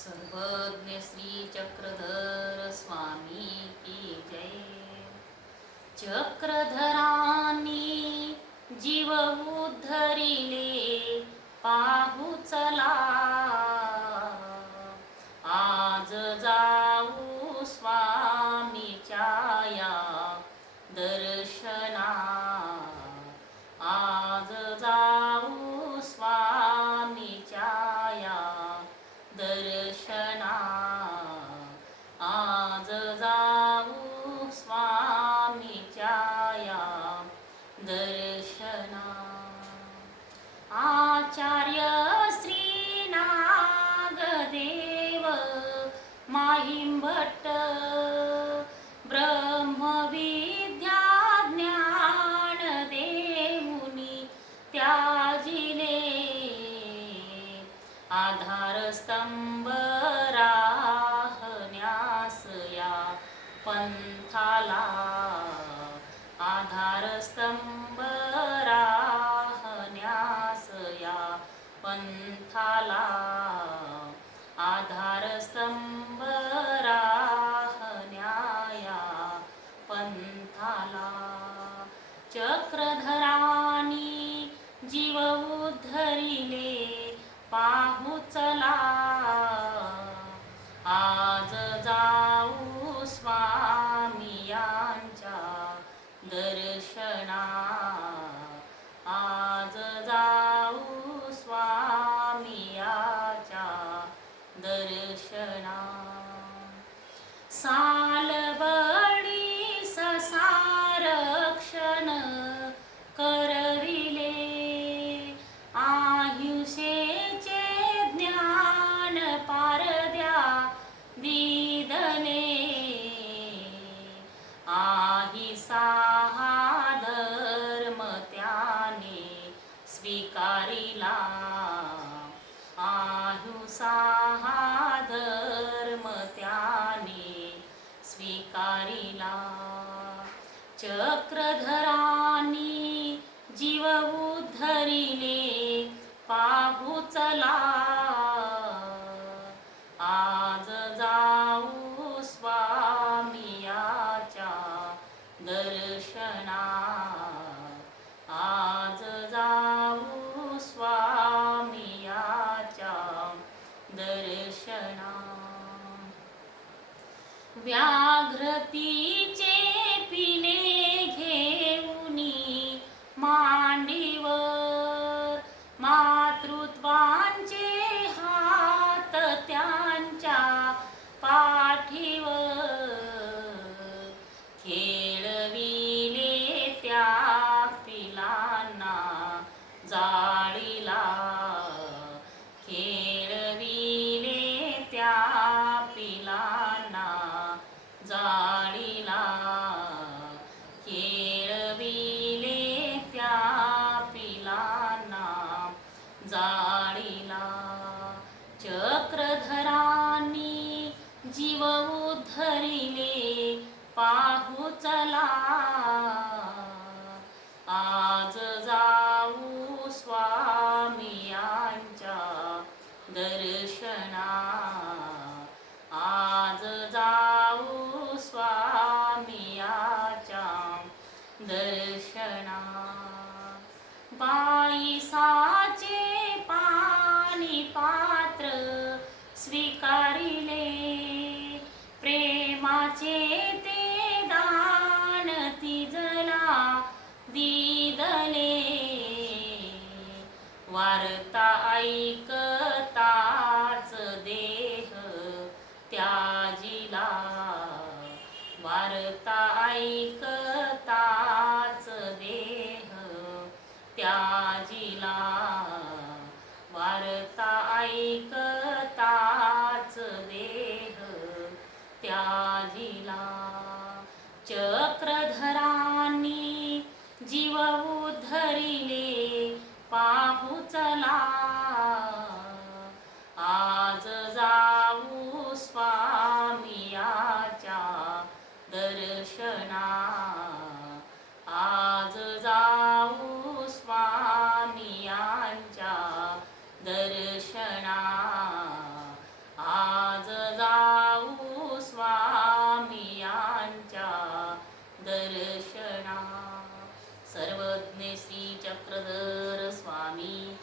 सर्वज्ञ श्री चक्रधर स्वामी की जय। चक्रधरानी जीव उद्धरिले पाहू चला। दर्शना। आचार्य श्री नागदेव माहिंभट्ट ब्रह्मविद्या ज्ञान देऊनी त्याजिले आधारस्तंभ राहण्यास या पंथाला आधारस्तंभ पंथाला आधारस्तंभ राहण्याया पंथाला चक्रधरानी जीव उद्धरिले पाहू चला. त्याने स्वीकारिला. चक्रधरानी जीव उद्धरिले पाहू चला व्याघ्रतीचे पिले घेऊनी मांडीवर मातृत्वांचे हात त्यांच्या पाठीवर. खेळविले त्या पिलांना जाळीला. खेळविले त्या पिला आज जाऊ स्वामियांच्या दर्शना. आज जाऊ स्वामियाच्या दर्शना. बाईसा आजीला. वारता ऐकताच देह त्याजीला. वारता ऐक सर्वांच्या दर्शना. सर्वज्ञ श्री चक्रधर स्वामी